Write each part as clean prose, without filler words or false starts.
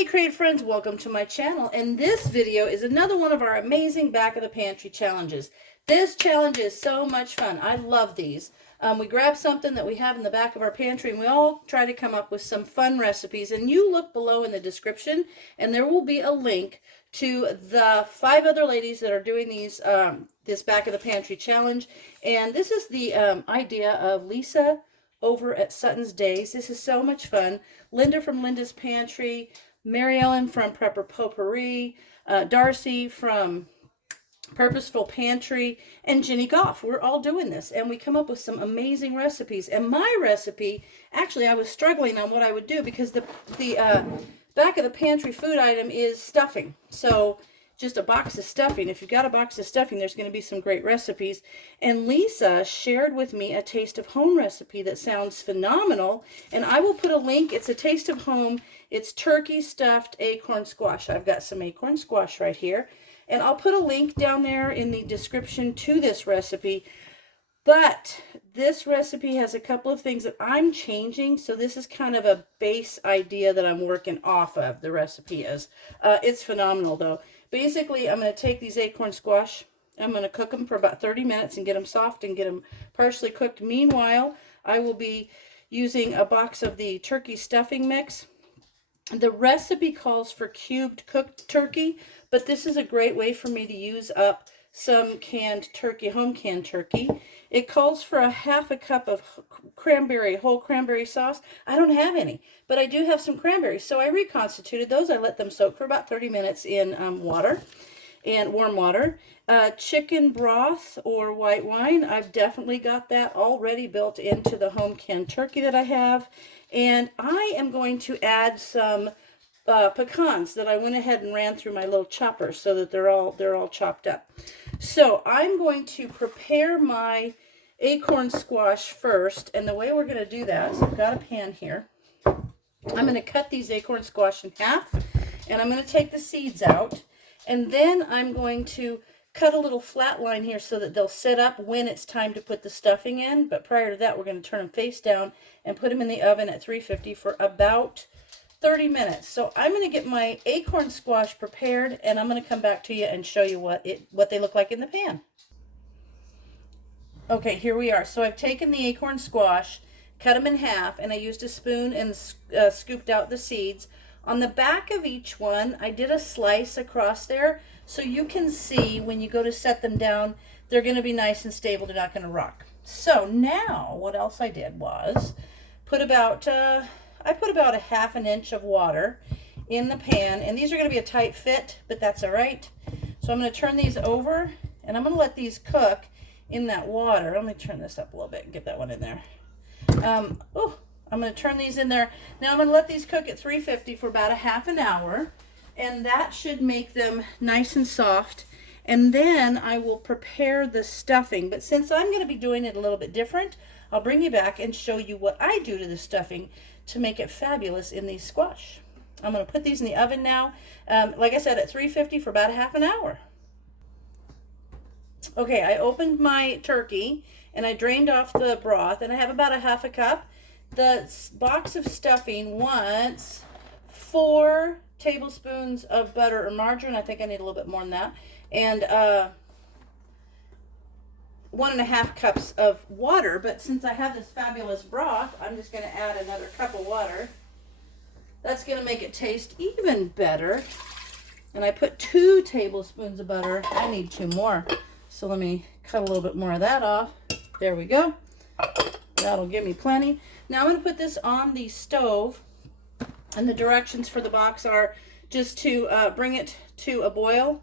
Hey Creative friends, welcome to my channel, and this video is another one of our amazing back of the pantry challenges. This challenge is so much fun. I love these. We grab something that we have in the back of our pantry and we all try to come up with some fun recipes, and you look below in the description and there will be a link to the 5 other ladies that are doing these this back of the pantry challenge. And this is the idea of Lisa over at Sutton's Days. This is so much fun. Linda from Linda's Pantry, Mary Ellen from Prepper Potpourri, Darcy from Purposeful Pantry, and Jenny Goff. We're all doing this, and we come up with some amazing recipes. And my recipe, actually, I was struggling on what I would do because the back of the pantry food item is stuffing. So just a box of stuffing. If you've got a box of stuffing, there's going to be some great recipes. And Lisa shared with me a Taste of Home recipe that sounds phenomenal, and I will put a link. It's a Taste of Home. It's turkey stuffed acorn squash. I've got some acorn squash right here, and I'll put a link down there in the description to this recipe. But this recipe has a couple of things that I'm changing, so this is kind of a base idea that I'm working off of. The recipe is. It's phenomenal, though. Basically, I'm going to take these acorn squash. I'm going to cook them for about 30 minutes and get them soft and get them partially cooked. Meanwhile, I will be using a box of the turkey stuffing mix. The recipe calls for cubed cooked turkey, but this is a great way for me to use up some canned turkey, home canned turkey. It calls for a half a cup of whole cranberry sauce. I don't have any, but I do have some cranberries, so I reconstituted those. I let them soak for about 30 minutes in water, and warm water. Chicken broth or white wine, I've definitely got that already built into the home canned turkey that I have. And I am going to add some pecans that I went ahead and ran through my little chopper so that they're all chopped up. So I'm going to prepare my acorn squash first, and the way we're going to do that is I've got a pan here. I'm going to cut these acorn squash in half, and I'm going to take the seeds out, and then I'm going to cut a little flat line here so that they'll set up when it's time to put the stuffing in. But prior to that, we're going to turn them face down and put them in the oven at 350 for about 30 minutes. So I'm going to get my acorn squash prepared, and I'm going to come back to you and show you what they look like in the pan. Okay, here we are. So I've taken the acorn squash, cut them in half, and I used a spoon and scooped out the seeds. On the back of each one, I did a slice across there so you can see when you go to set them down, they're going to be nice and stable. They're not going to rock. So now what else I did was put about I put about a half an inch of water in the pan, and these are going to be a tight fit, but that's all right. So I'm going to turn these over, and I'm going to let these cook in that water. Let me turn this up a little bit and get that one in there. I'm going to turn these in there. Now I'm going to let these cook at 350 for about a half an hour, and that should make them nice and soft. And then I will prepare the stuffing. But since I'm going to be doing it a little bit different, I'll bring you back and show you what I do to the stuffing to make it fabulous in these squash. I'm going to put these in the oven now, like I said, at 350 for about a half an hour. Okay, I opened my turkey and I drained off the broth, and I have about a half a cup. The box of stuffing wants 4 tablespoons of butter or margarine. I think I need a little bit more than that. And 1.5 cups of water. But since I have this fabulous broth, I'm just going to add another cup of water. That's going to make it taste even better. And I put 2 tablespoons of butter. I need 2 more. So let me cut a little bit more of that off. There we go. That'll give me plenty. Now I'm going to put this on the stove, and the directions for the box are just to bring it to a boil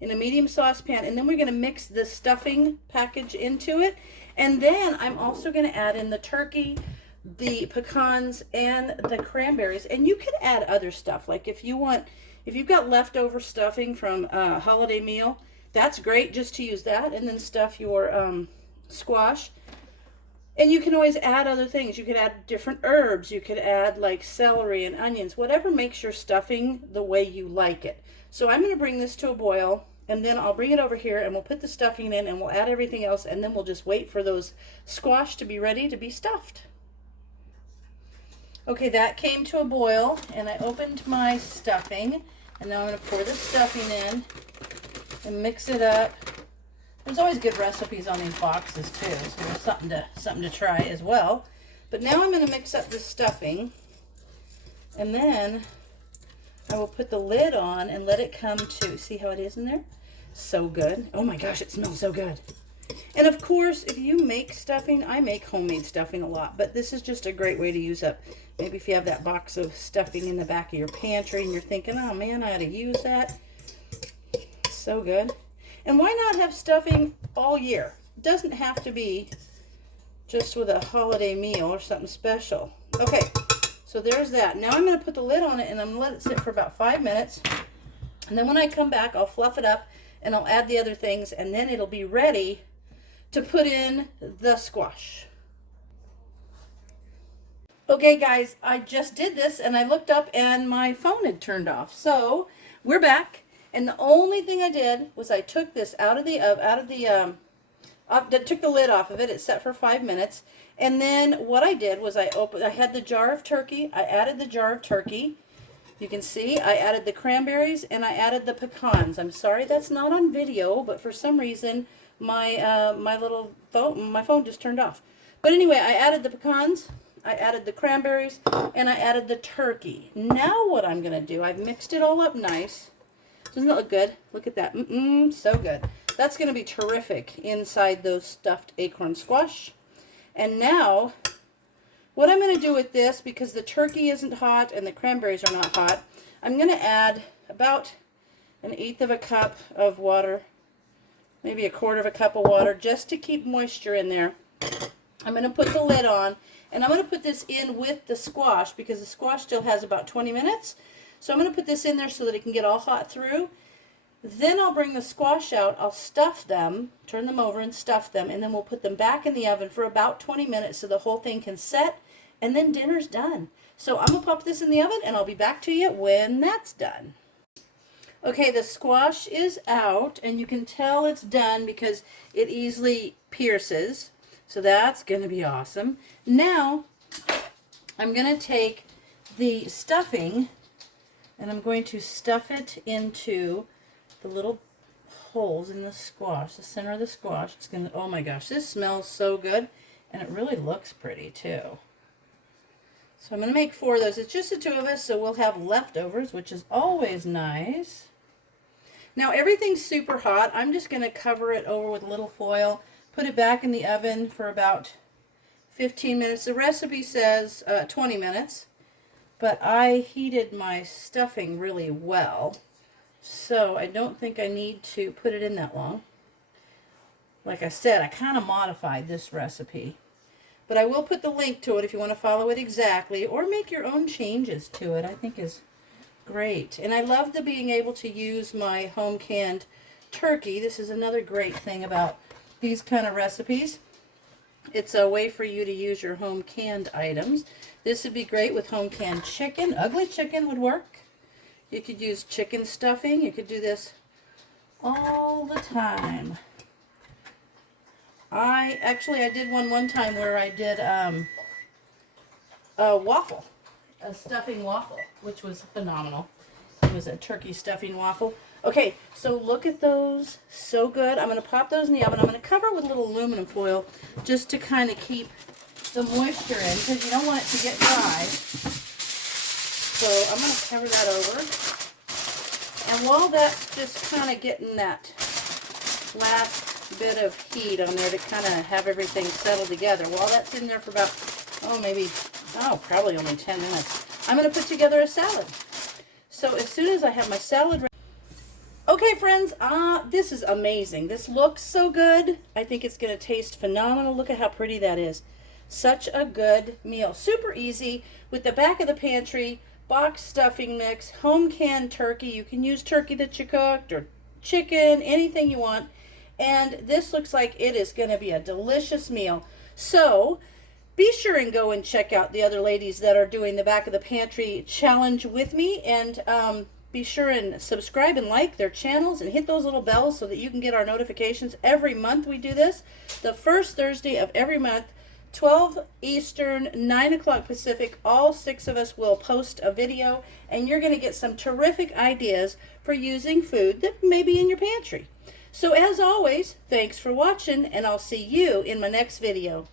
in a medium saucepan, and then we're going to mix the stuffing package into it. And then I'm also going to add in the turkey, the pecans, and the cranberries. And you can add other stuff, like if you've got leftover stuffing from a holiday meal, that's great just to use that and then stuff your squash. And you can always add other things. You could add different herbs. You could add like celery and onions, whatever makes your stuffing the way you like it. So I'm going to bring this to a boil, and then I'll bring it over here and we'll put the stuffing in and we'll add everything else, and then we'll just wait for those squash to be ready to be stuffed. Okay, that came to a boil, and I opened my stuffing, and now I'm going to pour the stuffing in and mix it up. There's always good recipes on these boxes too, so there's something to try as well. But now I'm going to mix up the stuffing, and then I will put the lid on and let it come to. See how it is in there? So good. Oh my gosh, it smells so good. And of course, if you make stuffing, I make homemade stuffing a lot, but this is just a great way to use up. Maybe if you have that box of stuffing in the back of your pantry and you're thinking, oh man, I ought to use that. So good. And why not have stuffing all year? It doesn't have to be just with a holiday meal or something special. Okay, so there's that. Now I'm going to put the lid on it and I'm going to let it sit for about 5 minutes. And then when I come back, I'll fluff it up and I'll add the other things, and then it'll be ready to put in the squash. Okay guys, I just did this and I looked up and my phone had turned off. So we're back, and the only thing I did was I took this took the lid off of it. It's set for 5 minutes. And then what I did was I had the jar of turkey. I added the jar of turkey. You can see I added the cranberries and I added the pecans. I'm sorry that's not on video, but for some reason my my phone just turned off. But anyway, I added the pecans, I added the cranberries, and I added the turkey. Now what I'm going to do, I've mixed it all up nice. Doesn't it look good? Look at that. So good. That's going to be terrific inside those stuffed acorn squash. And now, what I'm going to do with this, because the turkey isn't hot and the cranberries are not hot, I'm going to add about 1/8 of a cup of water, maybe 1/4 cup of water, just to keep moisture in there. I'm going to put the lid on, and I'm going to put this in with the squash, because the squash still has about 20 minutes. So I'm going to put this in there so that it can get all hot through. Then I'll bring the squash out, I'll stuff them, turn them over and stuff them, and then we'll put them back in the oven for about 20 minutes so the whole thing can set, and then dinner's done. So I'm going to pop this in the oven, and I'll be back to you when that's done. Okay, the squash is out, and you can tell it's done because it easily pierces. So that's going to be awesome. Now, I'm going to take the stuffing, and I'm going to stuff it into the little holes in the squash, the center of the squash. It's going to, oh my gosh, this smells so good, and it really looks pretty too. So I'm going to make 4 of those. It's just the 2 of us, so we'll have leftovers, which is always nice. Now everything's super hot. I'm just going to cover it over with a little foil, put it back in the oven for about 15 minutes. The recipe says 20 minutes, but I heated my stuffing really well, so I don't think I need to put it in that long. Like I said, I kind of modified this recipe, but I will put the link to it if you want to follow it exactly, or make your own changes to it. I think is great. And I love the being able to use my home canned turkey. This is another great thing about these kind of recipes. It's a way for you to use your home canned items. This would be great with home canned chicken. Ugly chicken would work. You could use chicken stuffing. You could do this all the time. I did one time where I did a waffle. A stuffing waffle, which was phenomenal. It was a turkey stuffing waffle. Okay, so look at those. So good. I'm going to pop those in the oven. I'm going to cover it with a little aluminum foil just to kind of keep the moisture in, because you don't want it to get dry. So I'm going to cover that over. And while that's just kind of getting that last bit of heat on there to kind of have everything settle together, while that's in there for about, probably only 10 minutes, I'm going to put together a salad. So as soon as I have my salad ready. Okay, friends, this is amazing. This looks so good. I think it's going to taste phenomenal. Look at how pretty that is. Such a good meal. Super easy with the back of the pantry, box stuffing mix, home canned turkey. You can use turkey that you cooked or chicken, anything you want. And this looks like it is going to be a delicious meal. So be sure and go and check out the other ladies that are doing the back of the pantry challenge with me, and be sure and subscribe and like their channels and hit those little bells so that you can get our notifications. Every month we do this. The first Thursday of every month, 12 Eastern, 9 o'clock Pacific, all 6 of us will post a video, and you're going to get some terrific ideas for using food that may be in your pantry. So as always, thanks for watching, and I'll see you in my next video.